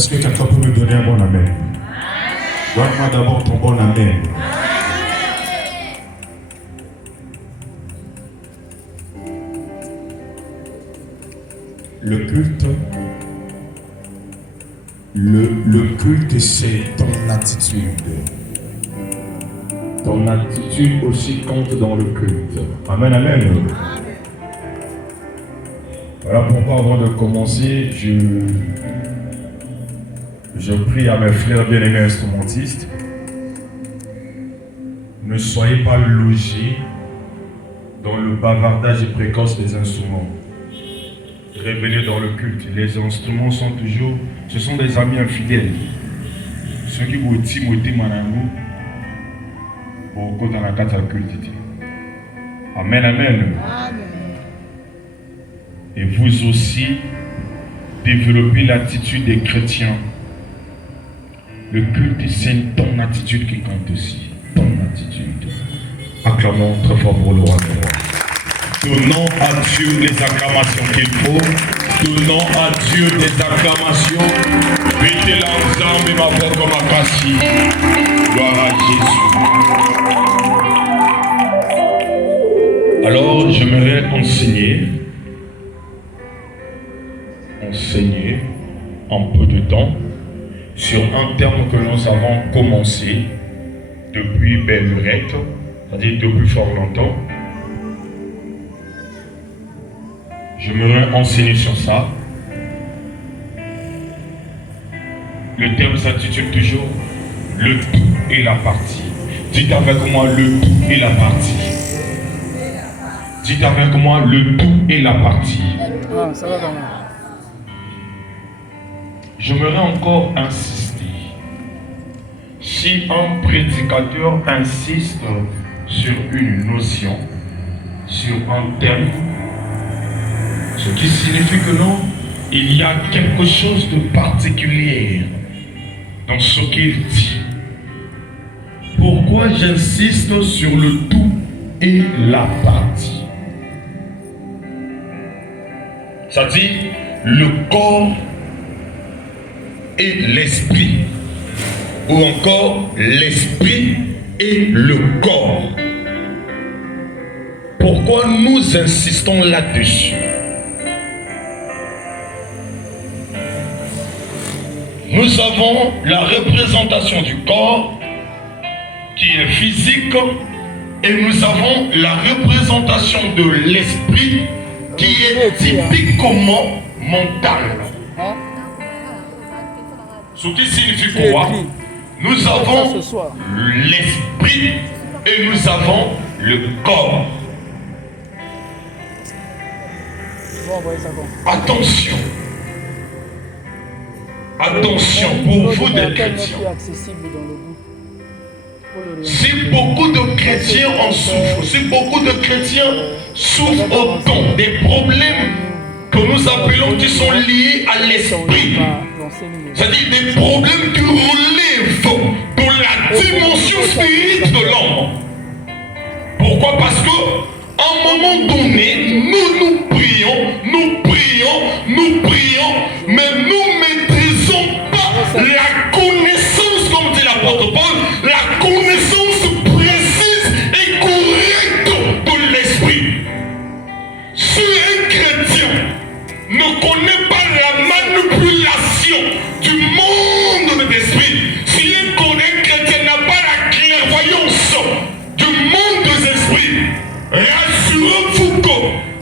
Est-ce que quelqu'un peut me donner un bon amen? Donne-moi d'abord ton bon amen. Le culte, le culte, c'est ton attitude. Ton attitude aussi compte dans le culte. Amen, amen. Voilà pourquoi avant de commencer, je prie à mes frères bien-aimés instrumentistes, ne soyez pas logés dans le bavardage précoce des instruments. Revenez dans le culte. Les instruments sont toujours, ce sont des amis infidèles. Ceux qui vous Timothée Manangou, beaucoup dans la carte culte. Amen, amen. Et vous aussi, développez l'attitude des chrétiens. Le culte, c'est ton attitude qui compte aussi. Ton attitude. Acclamons très fort pour le roi. Donnons à Dieu les acclamations qu'il faut. Donnons à Dieu des acclamations. Mettez l'ensemble ma voix comme ma passie. Gloire à Jésus. Alors, j'aimerais enseigner en peu de temps sur un terme que nous avons commencé depuis belle lurette, c'est-à-dire depuis fort longtemps. J'aimerais enseigner sur ça. Le terme s'intitule toujours le tout et la partie. Dites avec moi le tout et la partie. Dites avec moi le tout et la partie. Ah, ça va quand même. J'aimerais encore insister. Si un prédicateur insiste sur une notion, sur un terme, ce qui signifie que non, il y a quelque chose de particulier dans ce qu'il dit. Pourquoi j'insiste sur le tout et la partie? C'est-à-dire le corps et l'esprit, ou encore l'esprit et le corps. Pourquoi nous insistons là-dessus? Nous avons la représentation du corps qui est physique et nous avons la représentation de l'esprit qui est typiquement mental. Ce qui signifie quoi? Nous avons l'esprit et nous avons le corps. Attention. Attention pour vous des chrétiens. Si beaucoup de chrétiens en souffrent, si beaucoup de chrétiens souffrent autant des problèmes que nous appelons qui sont liés à l'esprit, c'est-à-dire des problèmes qui relèvent de la dimension spirituelle de l'homme. Pourquoi? Parce que à un moment donné, nous prions, mais nous ne maîtrisons pas la connaissance, comme dit l'apôtre Paul, la connaissance précise et correcte de l'esprit. Si un chrétien ne connaît pas la manipulation du monde de l'esprit, si un chrétien n'a pas la clairvoyance du monde des esprits, rassurez-vous que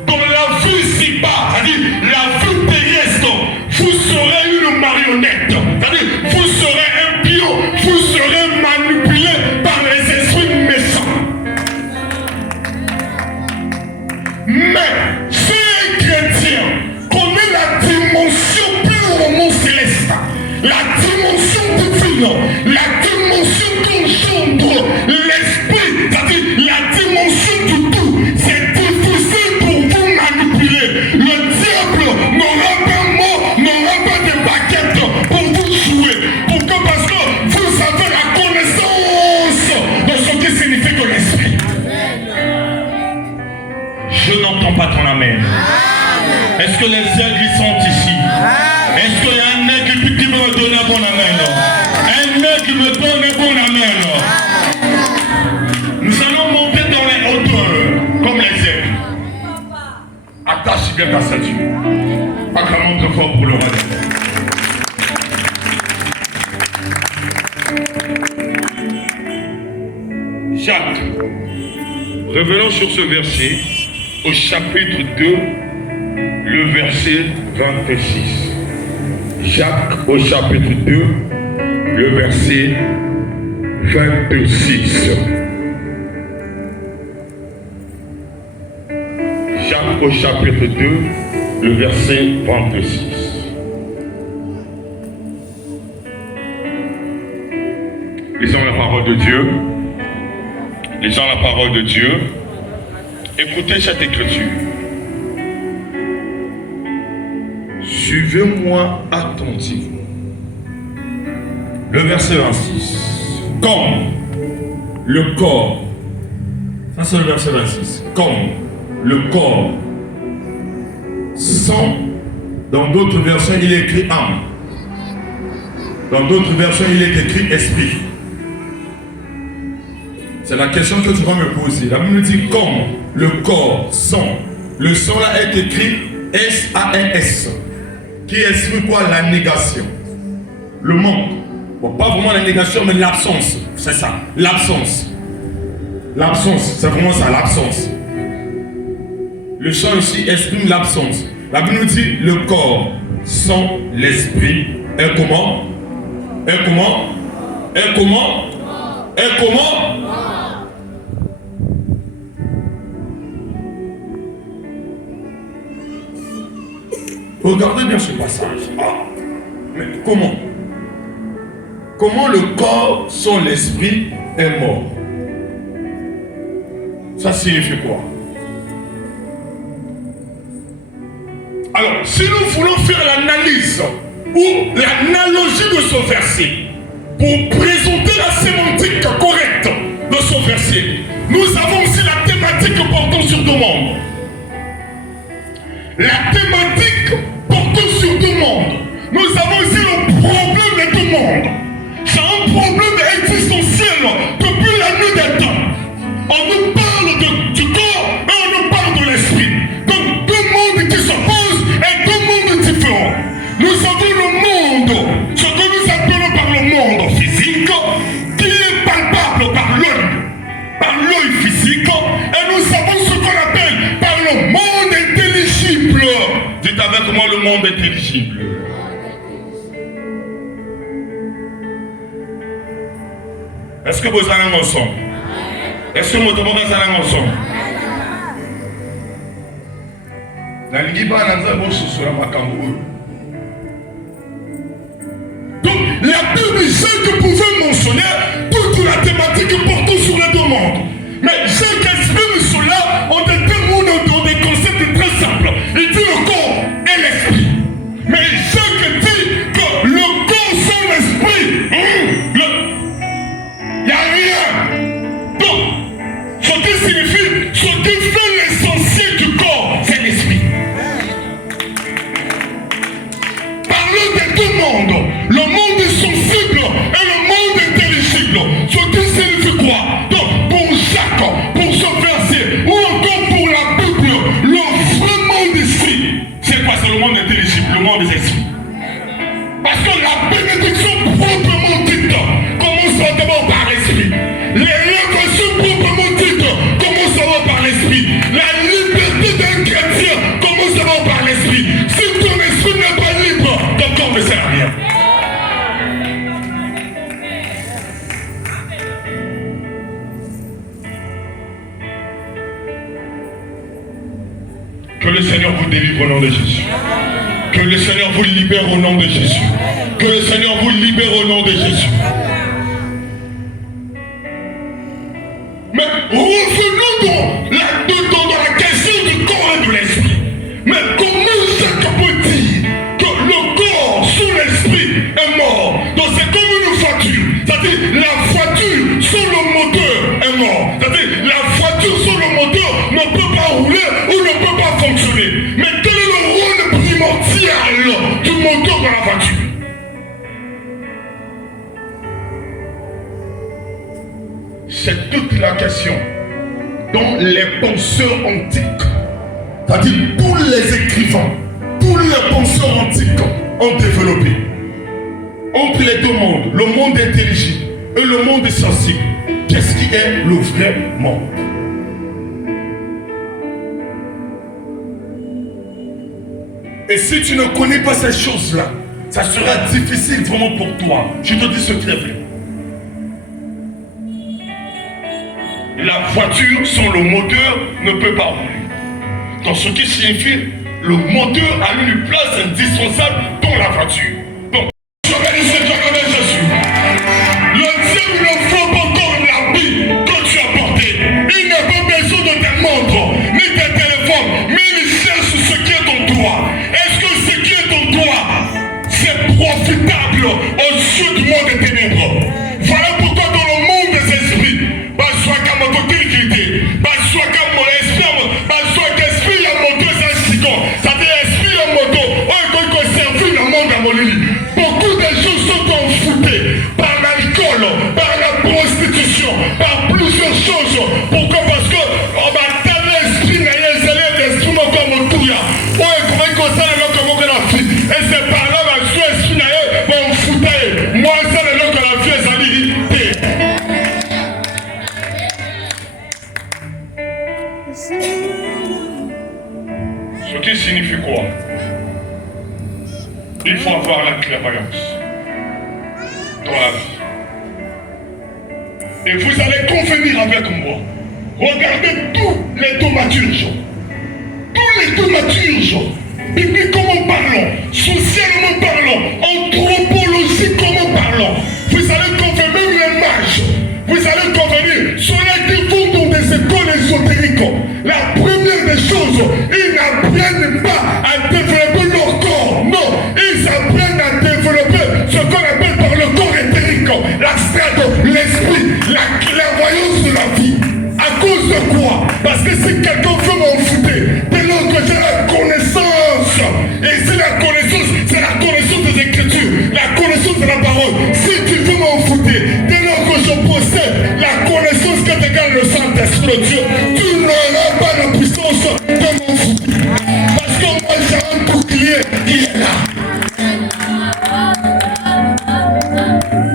dans la vue ici-bas, c'est-à-dire la vue terrestre, vous serez une marionnette, c'est-à-dire vous serez un pion, vous serez manipulé par les esprits méchants. Mais si un chrétien connaît la dimension purement céleste, la dimension divine, la dimension qu'engendre l'esprit, c'est-à-dire la dimension du tout, c'est difficile pour vous manipuler. Le diable n'aura pas mort, n'aura pas de baguette pour vous jouer. Pourquoi? Parce que vous avez la connaissance de ce qui signifie que l'esprit. Je n'entends pas ton amen. Est-ce que les aigles sont ici? Est-ce qu'il y a un aigle qui peut me donner grâce à Dieu. Acclamons très fort pour le roi. Jacques, revenons sur ce verset au chapitre 2, le verset 26. Jacques au chapitre 2, le verset 26. Jacques au chapitre 2, le verset 26. Lisons la parole de Dieu. Lisons la parole de Dieu. Écoutez cette écriture. Suivez-moi attentivement. Le verset 26. Comme le corps. Ça c'est le verset 26. Comme le corps sans. Dans d'autres versions il est écrit âme. Dans d'autres versions il est écrit esprit. C'est la question que tu vas me poser. La Bible dit comme le corps sans. Le sang là est écrit S-A-N-S. Qui exprime quoi? La négation. Le manque. Bon, pas vraiment la négation, mais l'absence. C'est ça. L'absence. L'absence. C'est vraiment ça, l'absence. Le chant ici exprime l'absence. La Bible nous dit le corps sans l'esprit est comment? Est comment? Est comment? Est comment? Regardez bien ce passage. Ah, mais comment? Comment le corps sans l'esprit est mort? Ça signifie quoi? Alors, si nous voulons faire l'analyse ou l'analogie de ce verset pour présenter la sémantique correcte de ce verset, nous avons aussi la thématique portant sur deux mondes. La thématique portant sur deux mondes. Nous avons aussi le problème des deux mondes. C'est un problème existentiel depuis la nuit des temps. On nous parle du corps et on nous parle de l'esprit. Donc deux mondes qui s'opposent et deux mondes différents. Nous avons le monde, ce que nous appelons par le monde physique, qui est palpable par l'œil physique, et nous avons ce qu'on appelle par le monde intelligible. Dites avec moi le monde intelligible. Est-ce que vous allez ensemble? Est-ce que vous allez ensemble? Donc, la Bible dit que vous pouvez mentionner toute la thématique portant sur les deux mondes. Mais Jacques exprime cela en des termes, dans des concepts très simples. Il dit le corps et l'esprit. Mais Jacques dit que le corps sans l'esprit, il n'y a rien. Donc, ce qui signifie, ce qui fait l'essentiel du corps, c'est l'esprit. Parlons des deux mondes, le monde sensible et le monde intelligible. Ce qui signifie quoi? Donc, pour Jacques, pour ce verset, ou encore pour la Bible, le vrai monde ici, c'est quoi? C'est le monde intelligible, le monde des esprits. Parce que la bénédiction proprement dite commence d'abord par l'esprit. Les révélations proprement dites commencent d'abord par l'esprit. La liberté d'un chrétien commence d'abord par l'esprit. Si ton esprit n'est pas libre, ton corps ne sert à rien. Que le Seigneur vous délivre au nom de Jésus. Que le Seigneur vous libère au nom de Jésus. Que le Seigneur vous libère au nom de Jésus. Mais revenons dans la question du corps et de l'esprit. Mais comment Jacques peut dire que le corps sous l'esprit est mort? Donc c'est comme une voiture. C'est-à-dire la voiture sans le moteur est mort. C'est-à-dire la voiture sans le moteur ne peut pas rouler ou ne peut pas fonctionner. Mais quel est le rôle primordial du moteur dans la voiture? C'est toute la question dont les penseurs antiques C'est-à-dire tous les écrivains, tous les penseurs antiques ont développé entre les deux mondes, le monde intelligible et le monde sensible. Qu'est-ce qui est le vrai monde? Et si tu ne connais pas ces choses-là, ça sera difficile vraiment pour toi. Je te dis ce qui est vrai. La voiture sans le moteur ne peut pas rouler. Donc ce qui signifie, le moteur a une place indispensable dans la voiture. Donc, je vais laisser toi connaître Jésus. Le diable ne faut pas encore l'habit que tu as porté. Il n'a pas besoin de tes montres, ni tes téléphones, mais il cherche ce qui est en toi. Est-ce que ce qui est en toi, c'est profitable aux yeux du monde des ténèbres? Voilà pourquoi dans le monde des esprits, soit comme mon qualité, soit comme mon esprit, soit qu'esprit à moto, c'est un second. Ça veut dire esprit à moto, on peut servir le monde à mon lit. Beaucoup de choses sont confutées par l'alcool, par la prostitution, par plusieurs choses. Pourquoi? Parce que on va tellement l'esprit, mais il y a des esprits comme mon touya. Ouais, comment il concerne le comme on a fait. Et c'est par là que je suis esprit, mais on foutait. Moi, c'est le nom que la vie est allée. Ce qui signifie quoi? Il faut avoir la clairvoyance dans la vie. Et vous allez convenir avec moi. Regardez tous les thaumaturges. Tous les thaumaturges. Bibliquement parlant, socialement parlant, anthropologiquement parlant. Vous allez convenir, même les mages. Vous allez convenir, ceux-là qui vont dans des écoles ésotériques. La première des choses, ils n'apprennent pas à développer leur corps. Non, ils apprennent à développer ce qu'on appelle par le corps éthérique, l'abstrait, l'esprit, la clairvoyance de la vie. À cause de quoi? Parce que si quelqu'un veut m'en foutre, dès lors que j'ai la connaissance, et si la connaissance, c'est la connaissance des Écritures, la connaissance de la parole. Si tu veux m'en foutre, dès lors que je possède la connaissance que t'égale le Saint-Esprit de Dieu, tu n'auras pas la puissance de m'en foutre. Parce que moi j'ai un bouclier qui est là.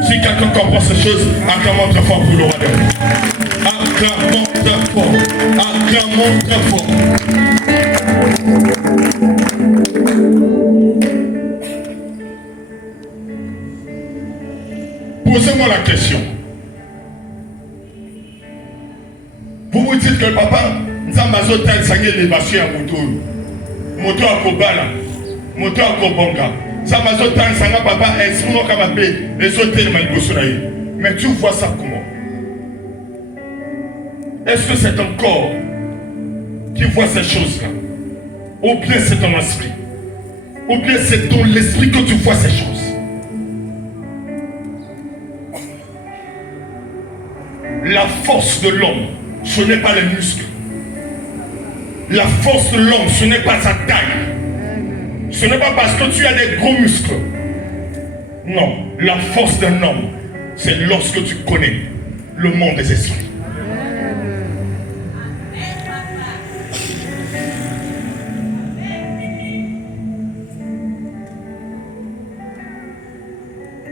Si quelqu'un comprend ces choses, acclamons très fort pour le roi. Acclamons très fort. Acclamons très fort. Posez-moi la question. Vous vous dites que papa, nous avons les vaches à moto. Moto à Kobala. Moto à Kobonga. Ça m'a dit que papa est mon capable les autres. Mais tu vois ça comment? Est-ce que c'est ton corps qui voit ces choses-là? Ou bien c'est ton esprit? Ou bien c'est ton l'esprit que tu vois ces choses? La force de l'homme, ce n'est pas les muscles. La force de l'homme, ce n'est pas sa taille. Ce n'est pas parce que tu as des gros muscles. Non, la force d'un homme, c'est lorsque tu connais le monde des esprits.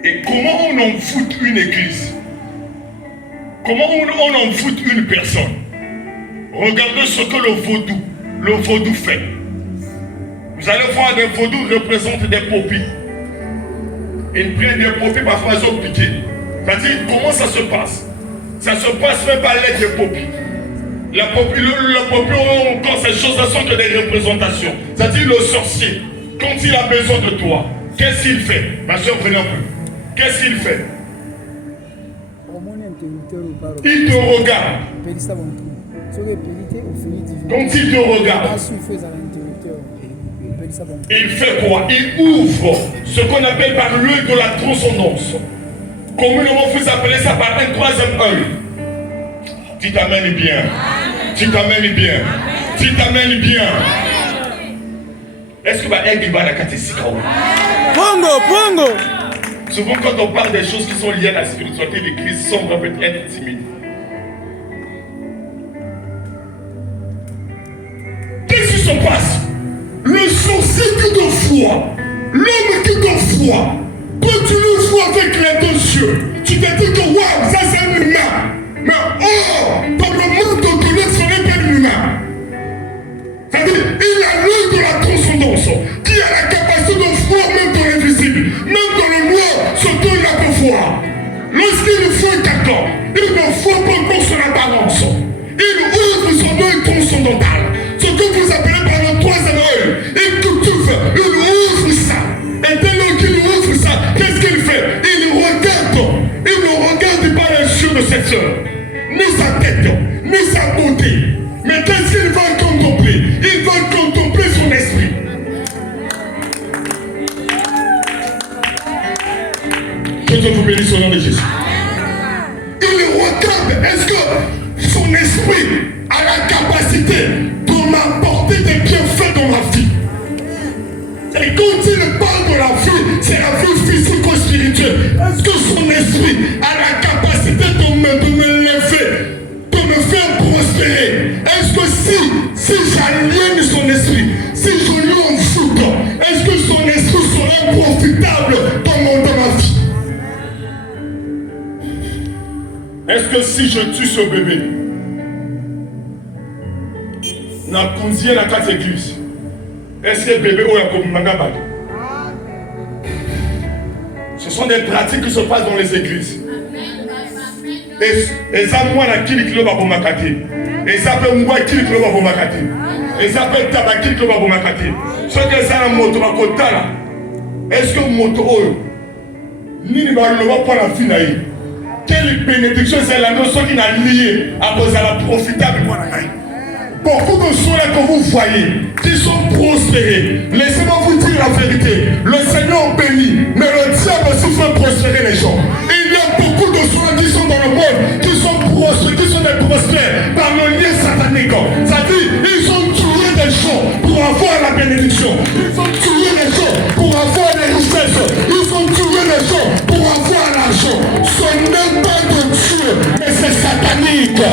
Et comment on en fout une église? Comment on en fout une personne? Regardez ce que le vaudou fait. Vous allez voir des vaudous représentent des popis. Ils prennent des popis, parfois ils ont piqué. C'est-à-dire, comment ça se passe? Ça se passe même par l'aide des popis. Le popi, quand ces choses-là sont que des représentations. C'est-à-dire, le sorcier, quand il a besoin de toi, qu'est-ce qu'il fait? Ma soeur, venez un peu. Qu'est-ce qu'il fait? Il te regarde. Quand il te regarde, il fait quoi? Il ouvre ce qu'on appelle par l'œil de la transcendance. Communément, vous appelez ça par un troisième œil. Tu t'amènes bien. Tu t'amènes bien. Tu t'amènes bien. Est-ce que tu vas la catéchique? Pongo! Souvent, quand on parle des choses qui sont liées à la spiritualité de Christ, on peut être timide. Qu'est-ce qui se passe? Le sorcier qui te foi, l'homme qui te foi, quand tu le vois avec les deux yeux, tu te dis que waouh, ça c'est un humain. Mais oh, dans le monde de ce n'est pas un humain. C'est-à-dire, il a l'œil de la transcendance, qui a la capacité de voir même dans l'invisible, même dans le noir, ce qu'il a pu voir. Lorsqu'il voit quelqu'un, il ne voit pas encore son apparence. Il ouvre son œil transcendantal. Ce que vous appelez par le troisième œil. Il cultive, il ouvre ça. Et dès lors qu'il ouvre ça, qu'est-ce qu'il fait? Il ne regarde pas les yeux de cette sœur, ni sa tête, ni sa beauté. Mais qu'est-ce qu'il va contempler? Il va contempler son esprit. Que Dieu vous bénisse au nom de Jésus. Il regarde, est-ce que son esprit a la capacité de m'apporter des bienfaits dans ma vie? Et quand il parle de la vie, c'est la vie physico-spirituelle. Est-ce que son esprit a la capacité de me lever, de me faire prospérer? Est-ce que si j'aliène son esprit, si je lui en fous, est-ce que son esprit sera profitable dans ma vie? Est-ce que si je tue ce bébé, na kunzie na quatre églises, est-ce que bébé ou la ce sont des pratiques qui se passent dans les églises. Et ça, moi, la kili kilo ba bomakati. Et ça peut moi kili kilo ba bomakati. Et ça peut tabaki kilo ba bomakati. Ce que ça la moto ba kotala. Est-ce que moto oyo ni ba le va pas la finaille? Quelle bénédiction c'est la notion qui n'a lié à cause de la profitable pour la caille. Beaucoup de choses que vous voyez qui sont prospérés. Laissez-moi vous dire la vérité. Le Seigneur bénit, mais le diable aussi fait prospérer les gens. Il y a beaucoup de choses qui sont dans le monde, qui sont prospères, qui sont des prospères par le lien satanique. C'est-à-dire, ils ont tué des gens pour avoir la bénédiction. Ils ont tué des gens pour avoir les richesses. Ils ont tué des gens pour avoir l'argent. Ce n'est pas de Dieu, mais c'est satanique.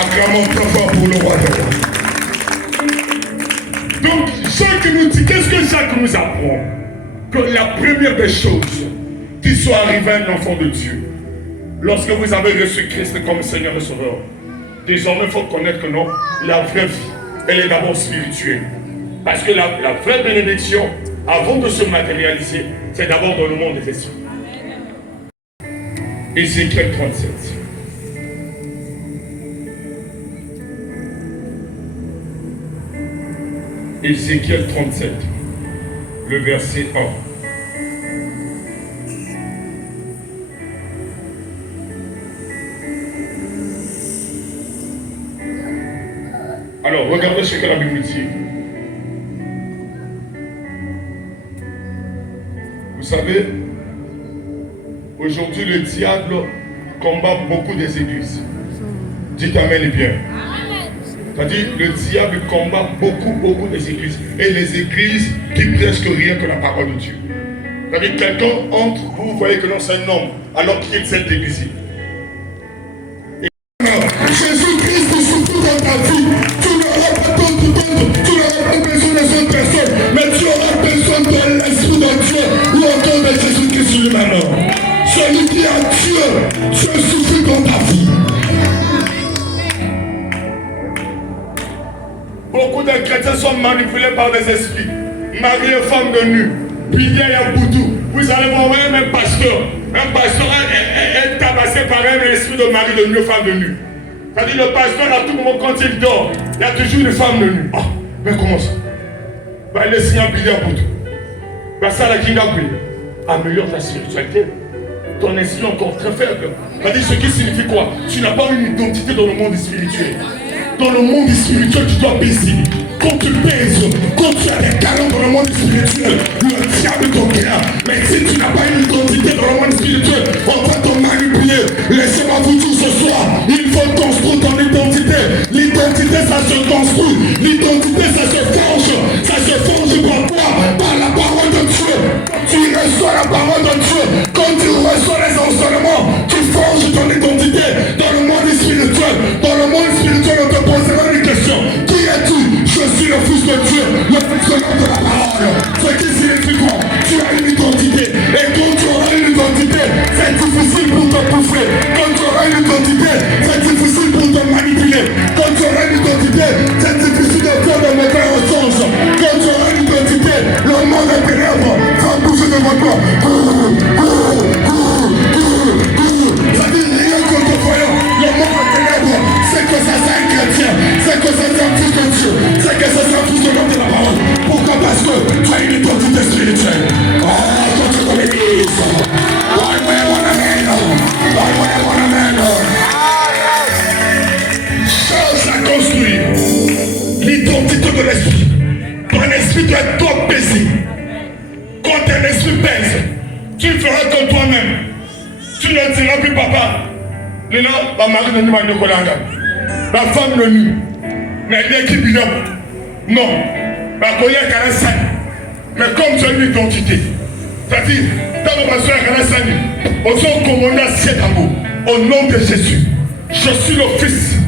Acclamons très fort pour le roi de roi. Donc, Jacques nous dit, qu'est-ce que Jacques nous apprend? Que la première des choses qui soit arrivée à un enfant de Dieu, lorsque vous avez reçu Christ comme Seigneur et Sauveur, désormais il faut connaître que non, la vraie vie, elle est d'abord spirituelle. Parce que la vraie bénédiction, avant de se matérialiser, c'est d'abord dans le monde des esprits. Ézéchiel 37. Ézéchiel 37, le verset 1. Alors, regardez ce que la Bible dit. Vous savez, aujourd'hui le diable combat beaucoup des églises. Dites Amen bien. C'est-à-dire, le diable combat beaucoup des églises. Et les églises qui presque rien que la parole de Dieu. C'est-à-dire, quelqu'un entre, vous voyez que non, c'est un homme, alors qu'il est cette église. Jésus-Christ est surtout dans ta vie. Tu n'auras pas besoin des autres personnes, mais tu auras besoin de l'Esprit de Dieu ou encore de Jésus-Christ lui-même. Celui qui a Dieu suffit dans ta vie. Beaucoup de chrétiens sont manipulés par des esprits. Marie est femme de nu. Pilier et Boudou. Vous allez voir un pasteur. Un pasteur est tabassé par un esprit de mari de nu, femme de nu. C'est-à-dire le pasteur, à tout moment, quand il dort, il y a toujours une femme de nu. Ah, mais comment ça? Bah, le Seigneur Pilier et Boudou. Bah, ça, la Kingabri améliore ta spiritualité. Ton esprit est encore très faible. C'est-à-dire ce qui signifie quoi? Tu n'as pas une identité dans le monde spirituel. Dans le monde spirituel, tu dois baisser. Quand tu pèses, quand tu as des talents dans le monde spirituel, le diable t'opère. Mais si tu n'as pas une identité dans le monde spirituel, on va te manipuler. Laissez-moi vous dire ce soir, il faut construire ton identité. L'identité, ça se construit. L'identité, ça se forge. Ça se forge par quoi? Par la parole de Dieu. Tu reçois la parole de Dieu. Quand tu reçois les enseignements, tu forges ton identité dans le monde spirituel. Dans le monde spirituel, selon de la parole. Ce qui signifie quoi? Tu as une identité. Et quand tu auras une identité, c'est difficile pour te bouffer. Quand tu auras une identité, c'est difficile pour te manipuler. Quand tu auras une identité, c'est difficile de faire de mauvais ressources. Quand tu auras une identité, le monde est ténèbre va bouger devant toi. Ça dit rien que te voyant, le monde est ténèbre. C'est que ça c'est un chrétien, c'est que ça c'est un fils de Dieu, c'est que ça c'est un fils de l'homme de la parole. Pourquoi? Parce que tu as une identité spirituelle. Oh, quand tu comme l'église. Chose à construire. L'identité de l'esprit. Ton esprit doit être trop baisé. Quand ton esprit pèse, tu feras comme toi-même. Tu ne diras plus papa. La mari de nous m'a la femme de nous. Mais l'équipe non. La colère qu'elle a saine. Mais comme tu as une identité, c'est-à-dire, dans ma soeur qu'elle a saine, on s'est commandé à cet amour. Au nom de Jésus, je suis le fils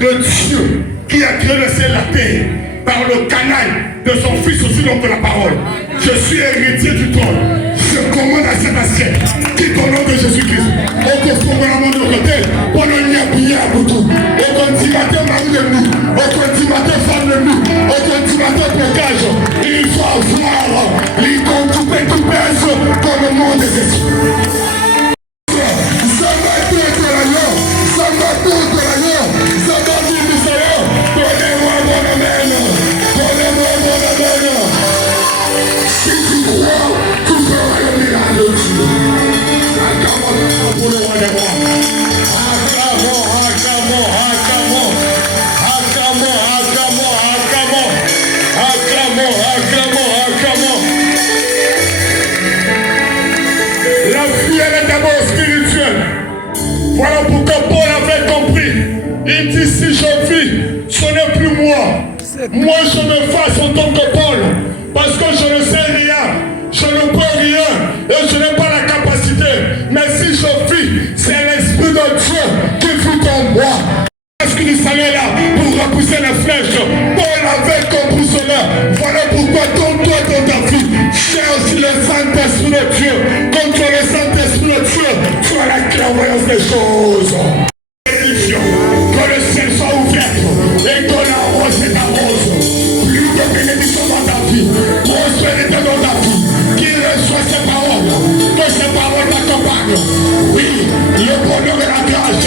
de Dieu qui a créé le ciel et la terre par le canal de son fils aussi dans de la parole. Je suis héritier du trône. Je commande à cette assiette, quitte au nom de Jésus-Christ. Au conformément de côté, pendant qu'il y a billé à Boutou. Au continuateur mari de nous, au continuateur femme de nous, au continuateur blocage. Il faut avoir l'identité qui pèse dans le monde de Jésus. Ça va tout de l'agneau, ça va tout de l'agneau, ça va tout du Seigneur. Donnez-moi mon amen, donnez-moi mon amen. Si tu crois, tu feras le miracle de Dieu. Acclamons pour le roi des rois. Acclamons, acclamons, acclamons. Acclamons, acclamons, acclamons. Acclamons, acclamons, acclamons. La vie, elle est d'abord spirituelle. Voilà pourquoi Paul avait compris. Il dit, si je vis, ce n'est plus moi. Moi, je me fasse en tant que Paul. Parce que je ne sais rien, je ne peux rien, et je n'ai pas la capacité. Mais si je vis, c'est l'Esprit de Dieu qui vit en moi. L'Esprit du Seigneur là, pour repousser les flèches. Paul avait compris cela. Voilà pourquoi dans toi, dans ta vie, cherche le Saint-Esprit de Dieu. Quand tu as le Saint-Esprit de Dieu, tu as la clairvoyance des choses. Que le ciel soit ouvert et que la rose est ta rose. Plus de bénédiction dans ta vie, prospérité dans ta vie, qu'il reçoit ses paroles, que ses paroles t'accompagnent. Oui, le bonheur et la grâce